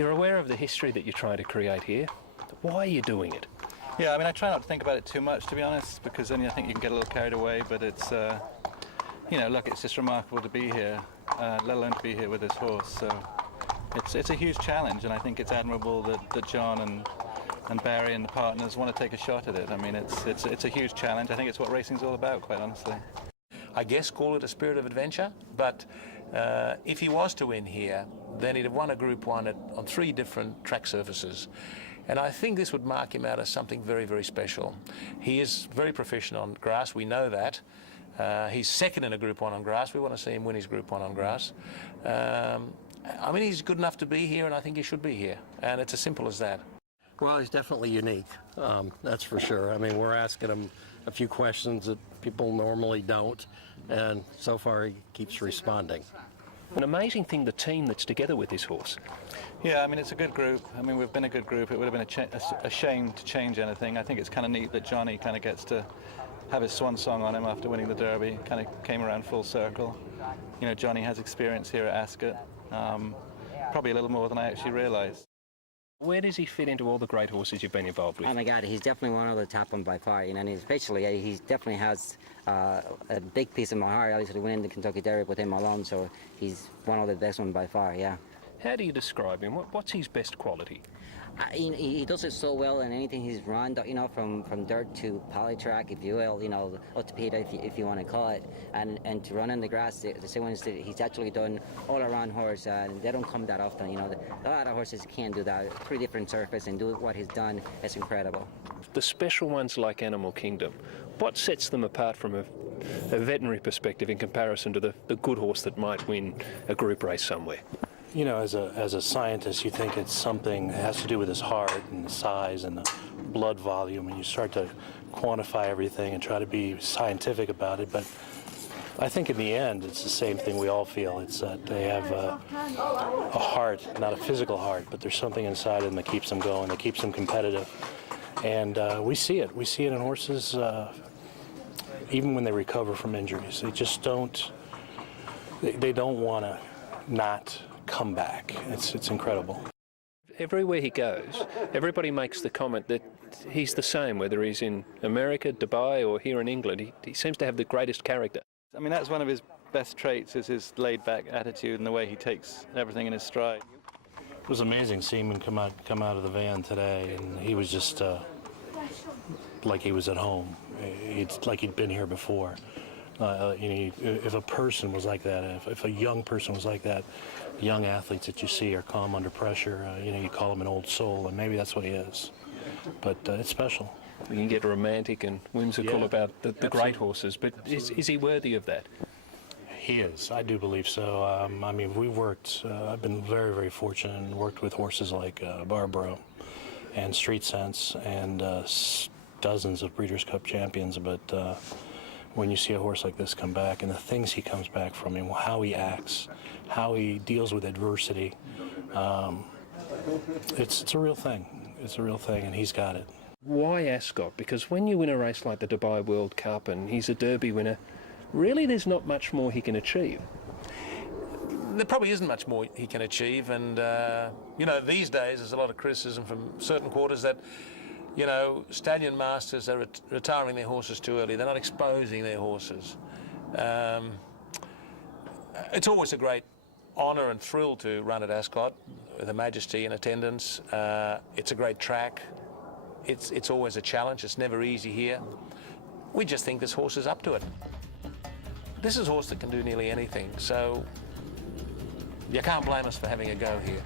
You're aware of the history that you're trying to create here. Why are you doing it? Yeah, I mean, I try not to think about it too much, to be honest, because then I think you can get a little carried away, but it's, you know, look, it's just remarkable to be here, let alone to be here with this horse, so it's a huge challenge, and I think it's admirable that John and Barry and the partners want to take a shot at it. I mean, it's a huge challenge. I think it's what racing's all about, quite honestly. I guess call it a spirit of adventure, but if he was to win here, then he'd have won a Group 1 on 3 different track surfaces. And I think this would mark him out as something very, very special. He is very proficient on grass, we know that. He's second in a Group 1 on grass. We want to see him win his Group 1 on grass. I mean, he's good enough to be here, and I think he should be here. And it's as simple as that. Well, he's definitely unique, that's for sure. I mean, we're asking him a few questions that people normally don't, and so far he keeps responding. An amazing thing, the team that's together with this horse. Yeah, I mean, it's a good group. I mean, we've been a good group. It would have been a shame to change anything. I think it's kind of neat that Johnny kind of gets to have his swan song on him after winning the Derby. Kind of came around full circle. You know, Johnny has experience here at Ascot, probably a little more than I actually realised. Where does he fit into all the great horses you've been involved with? Oh my God, he's definitely one of the top ones by far, you know, and especially he definitely has a big piece of my heart, obviously winning the Kentucky Derby with him alone, so he's one of the best ones by far, yeah. How do you describe him? What's his best quality? He does it so well in anything he's run, you know, from dirt to polytrack, if you will, you know, orthopedic, if you want to call it, and to run in the grass, the same ones that he's actually done all-around horse, and they don't come that often, you know. A lot of horses can't do that, 3 different surfaces, and do what he's done, it's incredible. The special ones like Animal Kingdom, what sets them apart from a veterinary perspective in comparison to the good horse that might win a group race somewhere? You know, as a scientist, you think it's something that has to do with his heart and the size and the blood volume, and you start to quantify everything and try to be scientific about it. But I think in the end, it's the same thing we all feel. It's that they have a heart, not a physical heart, but there's something inside them that keeps them going, that keeps them competitive. And we see it. We see it in horses, even when they recover from injuries. They just don't. They don't want to not come back. It's incredible. Everywhere he goes, everybody makes the comment that he's the same, whether he's in America, Dubai, or here in England. He seems to have the greatest character. I mean, that's one of his best traits, is his laid-back attitude and the way he takes everything in his stride. It was amazing seeing him come out of the van today, and he was just like he was at home. It's like he'd been here before. You know, if a person was like that, if a young person was like that, young athletes that you see are calm under pressure, you know, you call him an old soul, and maybe that's what he is. But it's special. We can get romantic and whimsical about the great horses, but is he worthy of that? He is. I do believe so. I mean, we worked, I've been very, very fortunate and worked with horses like Barbaro and Street Sense and dozens of Breeders' Cup champions, but when you see a horse like this come back and the things he comes back from, and how he acts, how he deals with adversity, it's a real thing. It's a real thing, and he's got it. Why Ascot? Because when you win a race like the Dubai World Cup and he's a Derby winner, really there's not much more he can achieve. There probably isn't much more he can achieve, and you know, these days there's a lot of criticism from certain quarters that, you know, stallion masters are retiring their horses too early. They're not exposing their horses. It's always a great honour and thrill to run at Ascot with Her Majesty in attendance. It's a great track. It's always a challenge. It's never easy here. We just think this horse is up to it. This is a horse that can do nearly anything, so you can't blame us for having a go here.